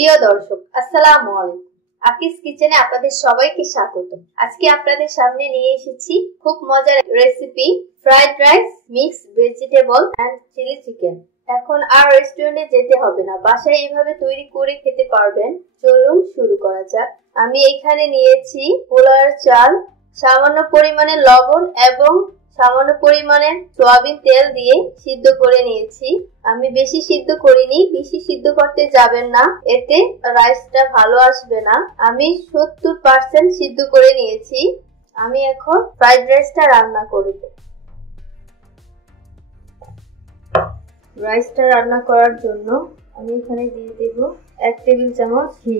প্রিয় দর্শক, আসসালামু আলাইকুম। আকিস কিচেনে আপনাদের সবাইকে স্বাগত। আজকে আপনাদের সামনে নিয়ে এসেছি খুব মজার recipe, fried rice, mixed vegetable and chilli chicken. এখন আর রেস্টুরেন্টে যেতে হবে না, বাসায় এইভাবে তৈরি করে খেতে পারবেন। চলুন শুরু করা যাক। আমি এখানে নিয়েছি পোলার চাল, সামান্য পরিমাণে লবণ এবং সামান্য পরিমাণে সয়াবিন তেল দিয়ে সিদ্ধ করে নিয়েছি। আমি বেশি সিদ্ধ করিনি, বেশি সিদ্ধ করতে যাবেন না, এতে রাইসটা ভালো আসবে না। আমি 70% সিদ্ধ করে নিয়েছি। আমি এখন ফ্রাইড রাইসটা রান্না করব। রাইসটা রান্না করার জন্য আমি এখানে দিয়ে দেব 1 টেবিল চামচ ঘি।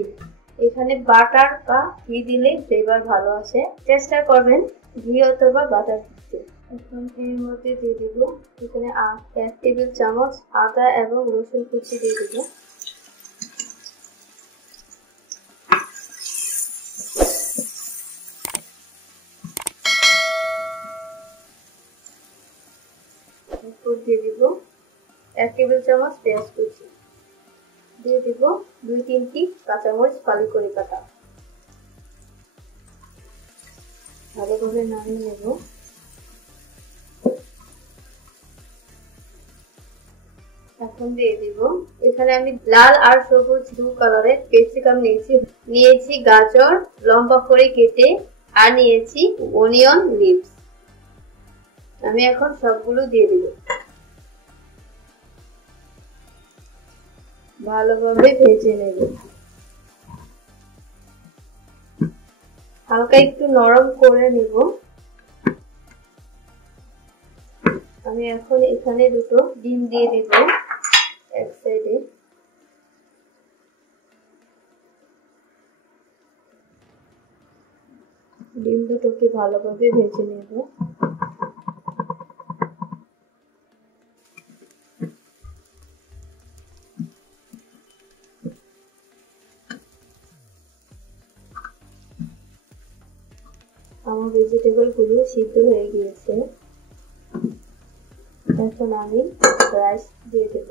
এখানে বাটার বা ঘি দিলে ফ্লেভার ভালো আসে, চেষ্টা করবেন ঘি অথবা বাটার দিতে। এখন এর মধ্যে দিয়ে দেব এখানে 1 টেবিল চামচ আদা এবং রসুন কুচি দিয়ে দেব। এরপর দিয়ে দেব 1 টেবিল চামচ পেঁয়াজ কুচি, দিয়ে দেব 2-3টি কাঁচামরিচ ফালি করে কাটা। ভালোভাবে নামিয়ে নেব। এখন দিয়ে দিব এখানে আমি লাল আর সবুজ দু কালারের ক্যাপসিকাম নিয়েছি গাজর লম্বা করে কেটে, আর নিয়েছি অনিয়ন লিভস। আমি এখন সবগুলো দিয়ে দিব। ভালোভাবে ভেজে নেব। হালকা একটু নরম করে নেব। আমি এখন এখানে দুটো ডিম দিয়ে দিব এক সাইডে। ডিম দুটোকে ভালোভাবে ভেজে নেব। আমার ভেজিটেবল গুলো সিদ্ধ হয়ে গিয়েছে। এখন আমি রাইস দিয়ে দেব।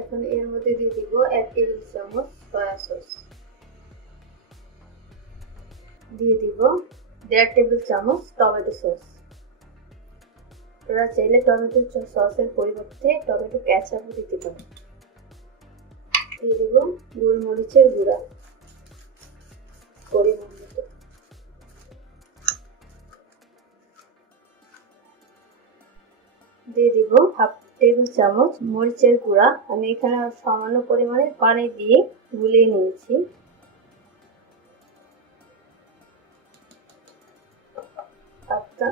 এখন এর মধ্যে দিয়ে দিব 1 টেবিল চামচ সয়া সস, দিয়ে দিব 1.5 টেবিল চামচ টমেটো সস। আপনারা চাইলে টমেটো সসের পরিবর্তে টমেটো কেচাপও দিতে পারেন। দিয়ে দিব গোলমরিচের গুঁড়া পরিমাণ মতো। দিয়ে দিব 1/2 টেবিল চামচ মরিচের গুঁড়া। আমি এখানে সামান্য পরিমাণে পানি দিয়ে গুলিয়ে নিয়েছি।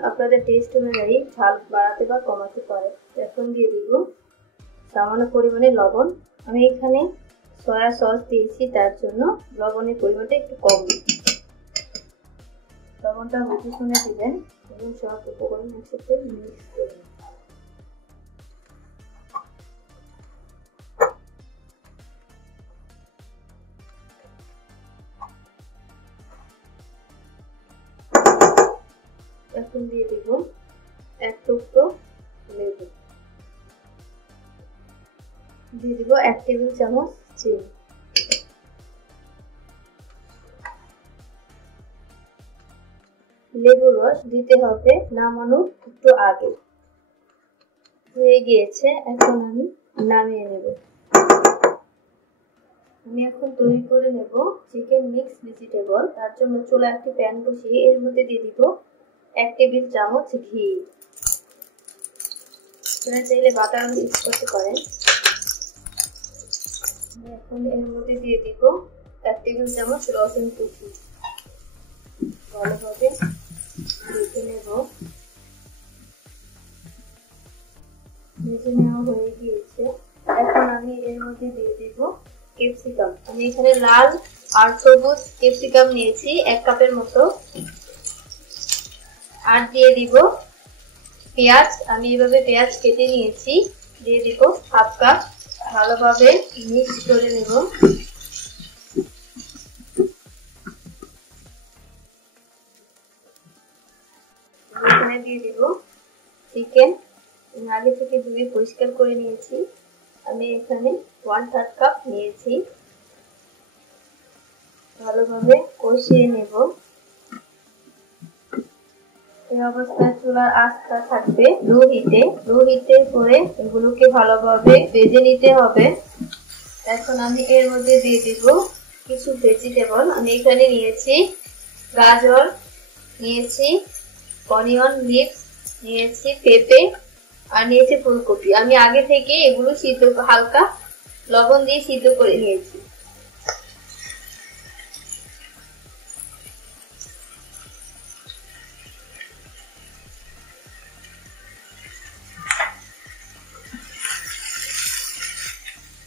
আপনাদের টেস্ট অনুযায়ী ঝাল বাড়াতে বা কমাতে পারে। এখন দিয়ে দিব সামান্য পরিমাণে লবণ। আমি এখানে সয়া সস দিয়েছি, তার জন্য লবণের পরিমাণটা একটু কম। লবণটা বুঝে শুনে দিবেন এবং সব উপকরণ একসাথে মিক্স করবেন। এখন দিয়ে দিব 1 টুকরো লেবু, দিয়ে দিব 1 টেবিল চামচ চিনি। লেবুর রস দিতে হবে নামানোর একটু আগে। হয়ে গিয়েছে, এখন আমি নামিয়ে নেব। আমি এখন তৈরি করে নেব চিকেন মিক্স ভেজিটেবল। তার জন্য চুলায় একটি প্যান বসিয়ে এর মধ্যে দিয়ে দিব 1 টেবিল চামচ ঘি। আপনারা চাইলে বাটার ইউজ করতে পারেন। এখন এর মধ্যে দিয়ে দিব 1 টেবিল চামচ রসুন কুচি। ভালোভাবে ভেজে নেব। ভেজে নেওয়া হয়ে গিয়েছে। এখন আমি এর মধ্যে দিয়ে দিব ক্যাপসিকাম। আমি এখানে লাল আর সবুজ ক্যাপসিকাম নিয়েছি 1 কাপের মতো। আর দিয়ে দিব পেঁয়াজ। আমি এভাবে পেঁয়াজ কেটে নিয়েছি, দিয়ে দিব 1/2 কাপ। ভালোভাবে মিক্স করে নেব। এখানে দিয়ে দিব চিকেন। আগে থেকে ধুয়ে পরিষ্কার করে নিয়েছি। আমি এখানে 1/3 কাপ নিয়েছি। ভালোভাবে কষিয়ে নেব। এই অবস্থায় চুলার আঁচটা থাকবে লো হিটে করে এগুলোকে ভালোভাবে ভেজে নিতে হবে। এখন আমি এর মধ্যে দিয়ে দিব কিছু ভেজিটেবল। আমি এখানে নিয়েছি গাজর, নিয়েছি অনিয়ন লিভস, নিয়েছি পেঁপে আর নিয়েছি ফুলকপি। আমি আগে থেকে এগুলো হালকা লবণ দিয়ে সিদ্ধ করে নিয়েছি।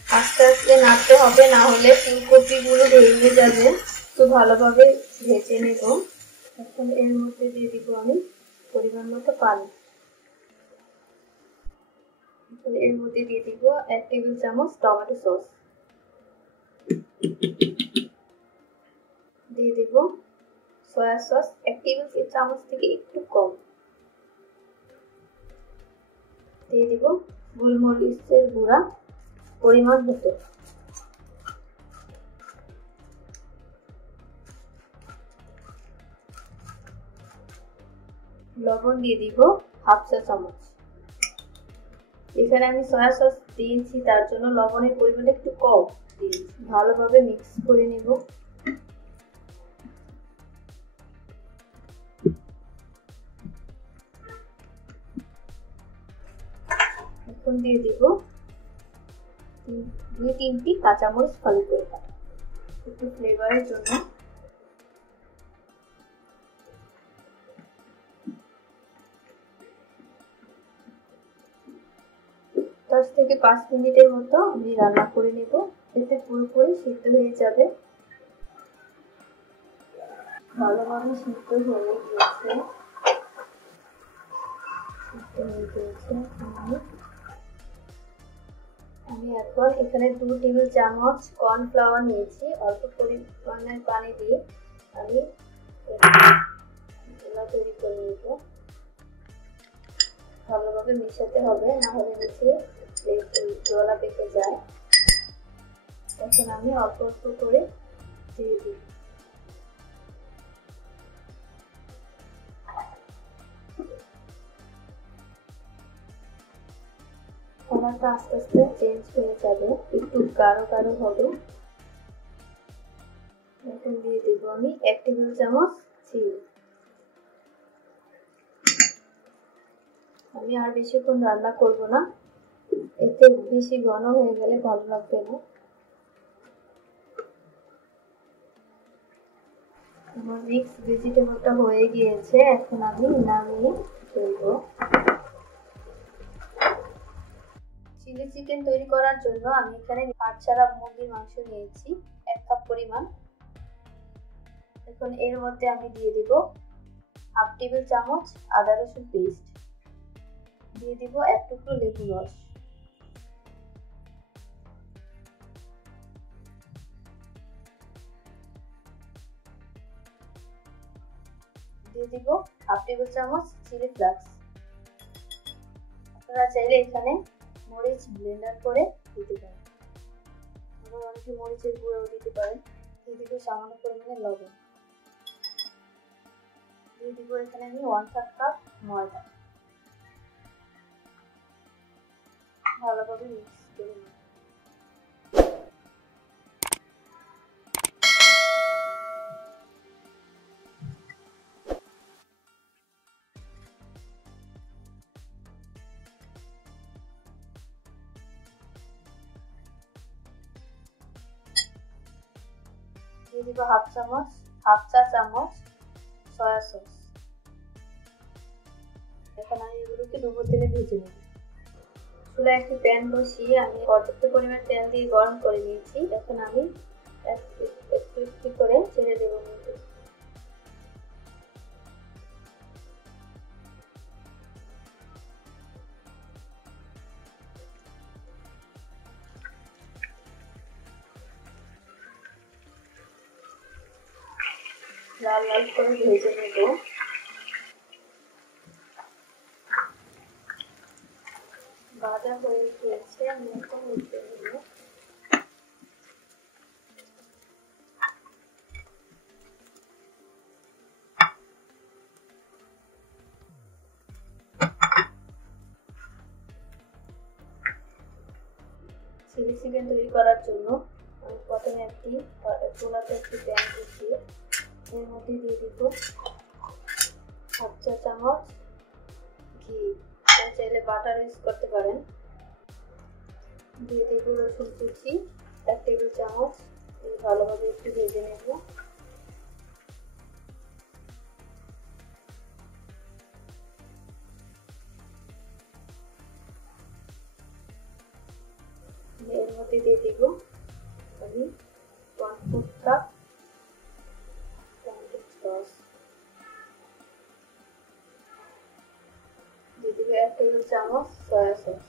আস্তে আস্তে নাড়তে হবে, না হলে ফুলকপি গুলো ভেঙে যাবে। তো ভালোভাবে ভেজে নেব। এখন এর মধ্যে দিয়ে দিব আমি পরিমাণ মতো পানি। এর মধ্যে দিয়ে দিব 1 টেবিল চামচ টমেটো সস, দিয়ে দিব সয়া সস 1 টেবিল চামচ থেকে একটু কম, দিয়ে দিব গোলমরিচের গুঁড়া পরিমাণ মতো, লবণ দিয়ে দিব 1/2 চা চামচ। এখানে আমি সয়া সস দিয়েছি, তার জন্য লবণের পরিমাণটা একটু কম দিয়েছি। ভালোভাবে মিক্স করে নেব। এখন দিয়ে দিব 2-3টি কাঁচামরিচ ফালি করে কাটা, একটু ফ্লেভারের জন্য। দশ থেকে 5 মিনিটের মতো আমি রান্না করে নেব। এতে পুরোপুরি সিদ্ধ হয়ে যাবে। ভালোভাবে সিদ্ধ হয়ে গিয়েছে। আমি এখন এখানে 2 টেবিল চামচ কর্নফ্লাওয়ার নিয়েছি। অল্প পরিমাণের পানি দিয়ে আমি তৈরি করে নেব। ভালোভাবে মিশাতে হবে, না হলে নিচে দলা পেকে যায়। এখন আমি অল্প অল্প করে দিয়ে দিই। কালারটা আস্তে আস্তে চেঞ্জ হয়ে যাবে, একটু গাঢ় গাঢ় হবে। এখন দিয়ে দেব আমি 1 টেবিল চামচ চিনি। আমি আর বেশিক্ষণ রান্না করব না, এতে বেশি ঘন হয়ে গেলে ভালো লাগবে না। আমার মিক্স ভেজিটেবলটা হয়ে গিয়েছে। এখন আমি নামিয়ে ফেলব। চিলি চিকেন তৈরি করার জন্য আমি এখানে হাড় ছাড়া মুরগির মাংস নিয়েছি 1 কাপ পরিমাণ। এখন এর মধ্যে আমি দিয়ে দিব 1/2 টেবিল চামচ আদা রসুন পেস্ট, দিয়ে দিব 1 টুকরো লেবু রস, দিয়ে দিব 1/2 টেবিল চামচ চিলি ফ্লেক্স। আপনারা চাইলে এখানে মরিচ ব্লেন্ডার করে দিতে পারেন, আবার অনেকে মরিচের গুঁড়াও দিতে পারেন। দিয়ে দিব সামান্য পরিমাণে লবণ, দিয়ে দিব এখানে আমি 1/3 কাপ ময়দা। ভালোভাবে মিক্স করে নিন। দিয়ে দিব হাফ চা চামচ সয়া সস। এখন আমি এগুলোকে ডুবো তেলে ভেজে নেব। চুলায় একটি প্যান বসিয়ে আমি পর্যাপ্ত পরিমাণ তেল দিয়ে গরম করে নিয়েছি। এখন আমি একটু একটু করে ছেড়ে দেব মধ্যে। লাল লাল করে ভেজে নেব। ভাজা হয়ে গিয়েছে, আমি এখন চিলি চিকেন তৈরি করার জন্য আমি প্রথমে একটি চুলাতে একটি প্যান বসিয়ে এর মধ্যে দিয়ে দিব হাফ চা চামচ ঘি, চাইলে বাটার ইউজ করতে পারেন। দিয়ে দিব রসুন কুচি 1 টেবিল চামচ, ভালোভাবে একটু ভেজে নেব। এর মধ্যে দিয়ে দিব আমি 1/4 কাপ টমেটো সস, দিয়ে দিব 1 টেবিল চামচ সয়া সস,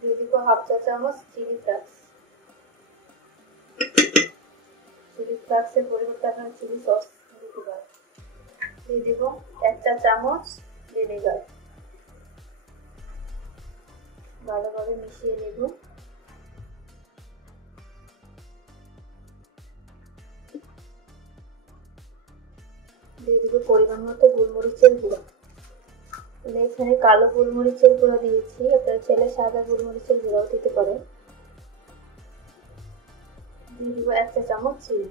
দিয়ে দিব হাফ চা চামচ চিলি ফ্লেক্স। চিলি ফ্লেক্সের পরিবর্তে আপনারা চিলি সস দিতে পারেন। দিয়ে দিব 1 চা চামচ ভিনেগার, ভালোভাবে মিশিয়ে নেব। দিয়ে দিব পরিমাণ মতো গোলমরিচের গুঁড়া, এখানে কালো গোলমরিচের গুঁড়া দিয়েছি, আপনারা চাইলে সাদা গোলমরিচের গুঁড়াও দিতে পারেন। দিয়ে দিব 1 চা চামচ চিনি।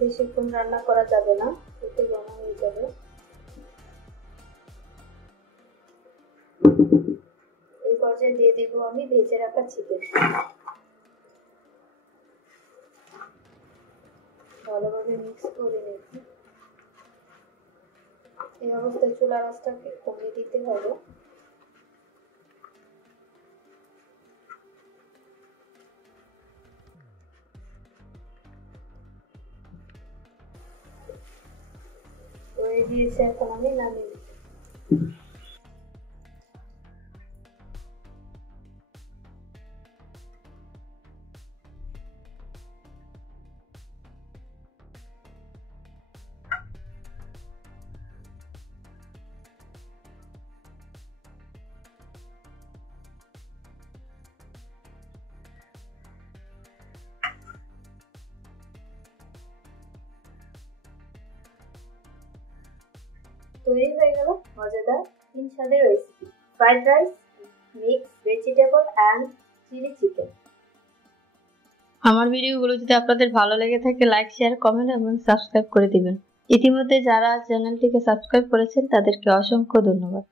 বেশিক্ষণ রান্না করা যাবে না, এতে ঘন হয়ে যাবে। এই পর্যায়ে দিয়ে দিব আমি ভেজে রাখা চিকেন, ভালোভাবে মিক্স করে নেব। এই অবস্থায় চুলার আঁচটাকে কমিয়ে দিতে হবে। হয়ে গিয়েছে, এখন আমি নামিয়ে দিচ্ছি। তৈরি হয়ে গেল মজাদার 3 স্বাদের recipe, fried rice, mix vegetable and chilli chicken. আমার ভিডিওগুলো যদি আপনাদের ভালো লেগে থাকে লাইক, শেয়ার, কমেন্ট এবং সাবস্ক্রাইব করে দিবেন। ইতিমধ্যে যারা চ্যানেলটিকে সাবস্ক্রাইব করেছেন তাদেরকে অসংখ্য ধন্যবাদ।